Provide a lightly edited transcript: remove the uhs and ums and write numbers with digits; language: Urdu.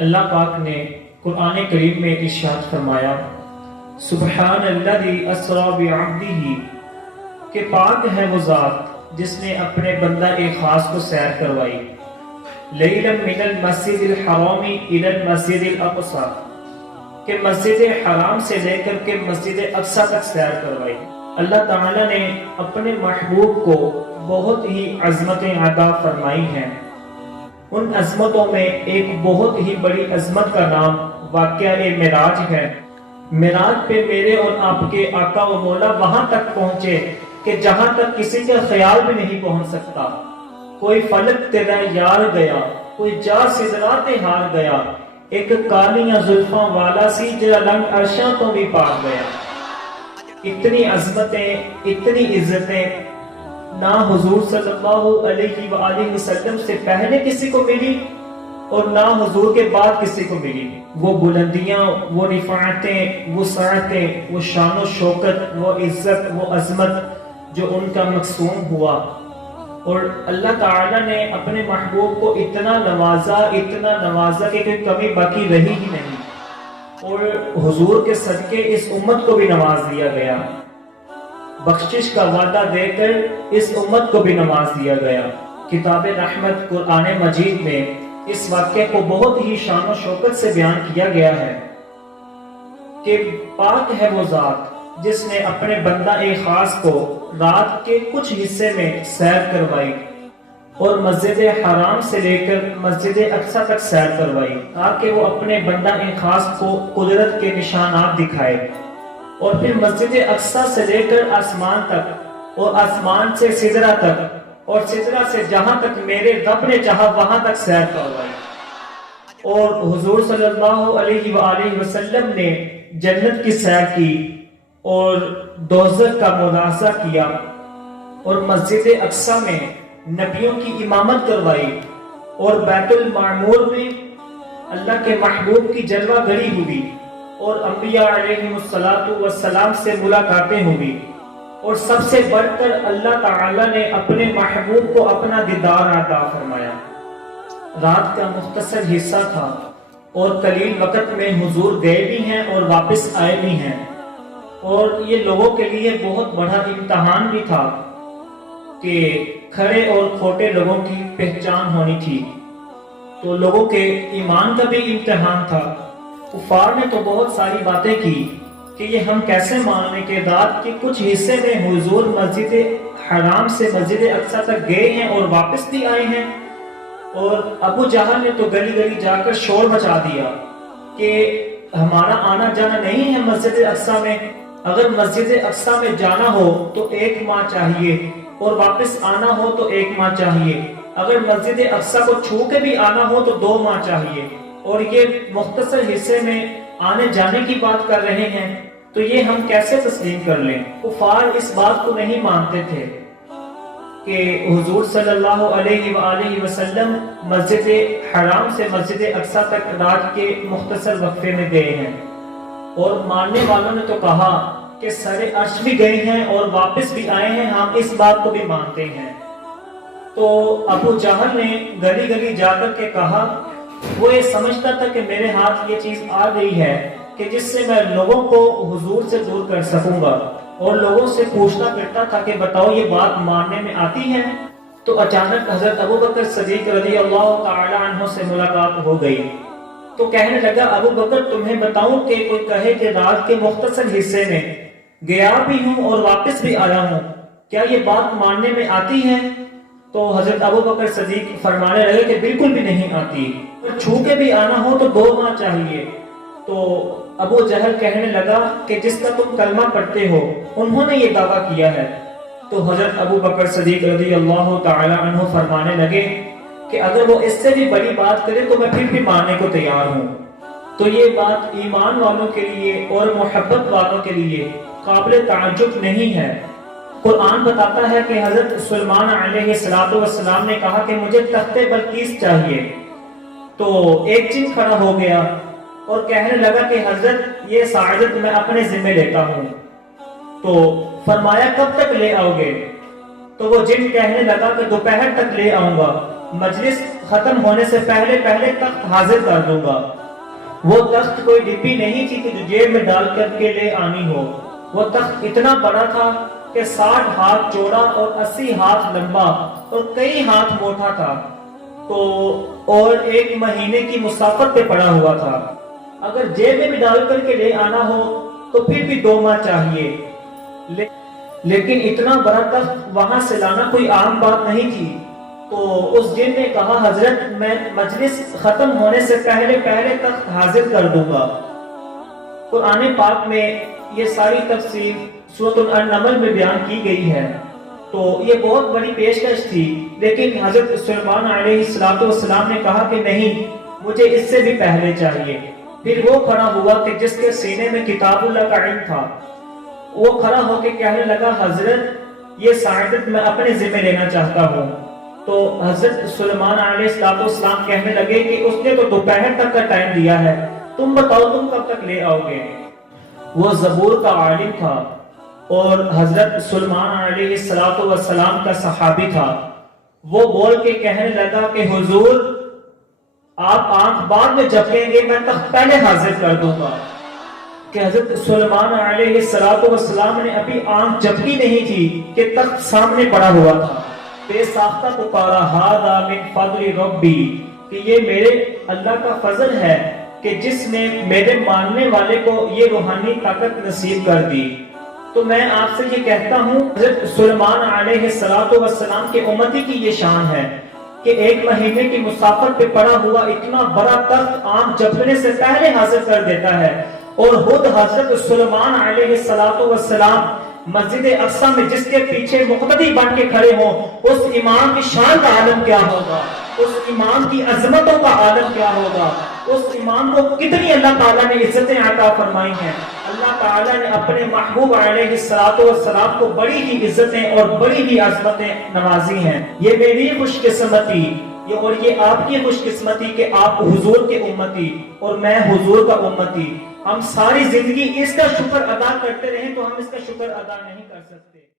اللہ پاک نے قرآن کریم میں ارشاد فرمایا سبحان الذی اسری بعبدہ کہ پاک ہے وہ ذات جس نے اپنے بندہ ایک خاص کو سیر کروائی لیلا من المسجد الحرام الی المسجد الاقصی کہ مسجد حرام سے لے کر کے مسجد اقصی تک سیر کروائی۔ اللہ تعالیٰ نے اپنے محبوب کو بہت ہی عظمتیں عطا فرمائی ہیں۔ ان عظمتوں میں ایک بہت ہی بڑی عظمت کا نام واقعہ معراج ہے۔ معراج پہ میرے اور آپ کے آقا و مولا وہاں تک پہنچے کہ جہاں تک کسی کا خیال بھی نہیں پہنچ سکتا۔ کوئی فلک تیرا یار گیا، کوئی جا سدرات ہار گیا، ایک کالیاں زلفاں والا سی جرا رنگ عرشاں تو بھی پار گیا۔ اتنی عظمتیں، اتنی عزتیں نہ حضور صلی اللہ علیہ وآلہ وسلم سے پہلے کسی کو ملی اور نہ حضور کے بعد کسی کو ملی۔ وہ بلندیاں، وہ رفاعتیں، وہ سعتیں، وہ شان و شوکت، وہ عزت، وہ عظمت جو ان کا مقسوم ہوا۔ اور اللہ تعالیٰ نے اپنے محبوب کو اتنا نوازا کہ کوئی کمی باقی رہی ہی نہیں، اور حضور کے صدقے اس امت کو بھی نواز دیا گیا۔ بخشش کا وعدہ دے کر اس امت کو بھی نواز دیا گیا۔ کتاب رحمت قرآن مجید میں اس واقعے کو بہت ہی شان و شوکت سے بیان کیا گیا ہے کہ پاک ہے وہ ذات جس نے اپنے بندہ ایک خاص کو رات کے کچھ حصے میں سیر کروائی اور مسجد حرام سے لے کر مسجد اقصی تک سیر کروائی تاکہ وہ اپنے بندہ ایک خاص کو قدرت کے نشانات دکھائے، اور پھر مسجد اقصی سے لے کر آسمان تک اور آسمان سے سدرہ تک اور سدرہ سے جہاں تک میرے رب نے چاہا وہاں تک سیر کروائی۔ اور حضور صلی اللہ علیہ وآلہ وسلم نے جنت کی سیر کی اور دوزخ کا ملاحظہ کیا، اور مسجد اقصی میں نبیوں کی امامت کروائی، اور بیت المعمور میں اللہ کے محبوب کی جلوہ گری ہوئی، اور انبیاء علیہ السلام سے ملاقاتیں ہوئی، اور سب سے بڑھ کر اللہ تعالیٰ نے اپنے محبوب کو اپنا دیدار عطا فرمایا۔ رات کا مختصر حصہ تھا اور قلیل وقت میں حضور گئے بھی ہیں اور واپس آئے بھی ہیں، اور یہ لوگوں کے لیے بہت بڑا امتحان بھی تھا کہ کھڑے اور کھوٹے لوگوں کی پہچان ہونی تھی، تو لوگوں کے ایمان کا بھی امتحان تھا۔ کفار نے تو بہت ساری باتیں کی کہ یہ ہم کیسے مانیں کہ رات کے کچھ حصے میں حضور مسجد حرام سے مسجد اقصی تک گئے ہیں اور واپس بھی آئے ہیں۔ اور ابو جہل نے تو گلی گلی جا کر شور مچا دیا کہ ہمارا آنا جانا نہیں ہے مسجد اقصی میں، اگر مسجد اقصی میں جانا ہو تو 1 ماہ چاہیے اور واپس آنا ہو تو 1 ماہ چاہیے، اگر مسجد اقصی کو چھو کے بھی آنا ہو تو 2 ماہ چاہیے، اور یہ مختصر حصے میں آنے جانے کی بات کر رہے ہیں تو یہ ہم کیسے تسلیم کر لیں۔ کفار اس بات کو نہیں مانتے تھے کہ حضور صلی اللہ علیہ وآلہ وسلم مسجد حرام سے مسجد اقصی تک رات کے مختصر وقفے میں گئے ہیں، اور ماننے والوں نے تو کہا کہ سر عرش بھی گئے ہیں اور واپس بھی آئے ہیں، ہم اس بات کو بھی مانتے ہیں۔ تو ابو جہل نے گلی گلی جا کر کے کہا، وہ یہ سمجھتا تھا کہ میرے ہاتھ یہ چیز آ گئی ہے کہ جس سے میں لوگوں کو حضور سے دور کر سکوں گا، اور لوگوں سے پوچھتا پھرتا تھا کہ بتاؤ یہ بات ماننے میں آتی ہے۔ تو اچانک حضرت ابوبکر صدیق رضی اللہ تعالی عنہ سے ملاقات ہو گئی، تو کہنے لگا ابو بکر تمہیں بتاؤں کہ کوئی کہے کہ رات کے مختصر حصے میں گیا بھی ہوں اور واپس بھی آیا ہوں، کیا یہ بات ماننے میں آتی ہے؟ تو حضرت ابوبکر صدیق فرمانے لگے کہ بالکل بھی نہیں آتی، چھو کے بھی آنا ہو تو 2 ماہ چاہیے۔ تو ابو جہل کہنے لگا کہ جس کا تم کلمہ پڑھتے ہو انہوں نے یہ دعویٰ کیا ہے۔ تو حضرت ابوبکر صدیق رضی اللہ تعالی عنہ فرمانے لگے کہ اگر وہ اس سے بھی بڑی بات کرے تو میں پھر بھی ماننے کو تیار ہوں۔ تو یہ بات ایمان والوں کے لیے اور محبت والوں کے لیے قابل تعجب نہیں ہے۔ قرآن بتاتا ہے کہ حضرت سلیمان علیہ السلام نے کہا کہ مجھے تخت بلقیس چاہیے، تو ایک جن کھڑا ہو گیا اور کہنے لگا کہ حضرت یہ سعادت میں اپنے ذمہ لیتا ہوں۔ تو فرمایا کب تک لے آؤ گے؟ تو وہ جن کہنے لگا کہ دوپہر تک لے آؤں گا۔ مجلس ختم ہونے سے پہلے پہلے تخت حاضر کر دوں گا۔ وہ تخت کوئی ڈبی نہیں تھی کہ جو جیب میں ڈال کر کے لے آنی ہو۔ وہ تخت اتنا بڑا تھا کہ 60 ہاتھ چوڑا اور 80 ہاتھ لمبا اور کئی ہاتھ موٹا تھا، تو اور 1 مہینے کی مسافت پہ پڑا ہوا تھا۔ اگر جیب میں بھی ڈال کر کے لے آنا ہو تو پھر بھی 2 ماہ چاہیے، لیکن اتنا بڑا تخت وہاں سے لانا کوئی عام بات نہیں تھی۔ تو اس جن نے کہا حضرت میں مجلس ختم ہونے سے پہلے پہلے تخت حاضر کر دوں گا۔ قرآن پاک میں یہ ساری تفصیل سورۃ النمل میں بیان کی گئی ہے، تو یہ بہت بڑی پیشکش تھی، لیکن حضرت سلیمان علیہ السلام نے کہا کہ نہیں، مجھے اس سے بھی پہلے چاہیے۔ پھر وہ کھڑا ہوا کہ جس کے سینے میں کتاب اللہ کا علم تھا، وہ کھڑا ہو کے کہنے لگا حضرت یہ سعادت میں اپنے ذمہ لینا چاہتا ہوں۔ تو حضرت سلیمان علیہ السلام کہنے لگے کہ اس نے تو دوپہر تک کا ٹائم دیا ہے، تم بتاؤ تم کب تک لے آؤ گے۔ وہ زبور کا عالم تھا اور حضرت سلیمان علیہ السلام کا صحابی تھا۔ وہ بول کے کہنے لگا کہ حضور آپ آنکھ بعد میں جھپکیں گے، میں تخت پہلے حاضر کر دوں گا۔ کہ حضرت سلیمان علیہ السلام نے ابھی آنکھ جھپکی نہیں تھی کہ تخت سامنے پڑا ہوا تھا۔ بے ساختہ پکارا ھذا من فضل ربی، کہ یہ میرے اللہ کا فضل ہے کہ جس نے میرے ماننے والے کو یہ روحانی طاقت نصیب کر دی۔ تو میں آپ سے یہ کہتا ہوں حضرت سلیمان علیہ السلام کے امتی کی یہ شان ہے کہ 1 مہینے کی مسافت پہ پڑا ہوا اتنا بڑا تخت آنکھ جھپکنے سے پہلے حاضر کر دیتا ہے، اور خود حضرت سلیمان علیہ السلام مسجد اقصی میں جس کے پیچھے مقتدی بن کے کھڑے ہوں، اس امام کی شان کا عالم کیا ہوگا، اس امام کی عظمتوں کا عالم کیا ہوگا، اس امام کو کتنی اللہ تعالیٰ نے عزتیں عطا فرمائی ہیں۔ اللہ تعالیٰ نے اپنے محبوب علیہ السلام کو بڑی ہی عزتیں اور بڑی ہی عظمتیں نوازی ہیں۔ یہ میری خوش قسمتی اور یہ آپ کی خوش قسمتی کہ آپ حضور کے امتی اور میں حضور کا امتی، ہم ساری زندگی اس کا شکر ادا کرتے رہیں تو ہم اس کا شکر ادا نہیں کر سکتے۔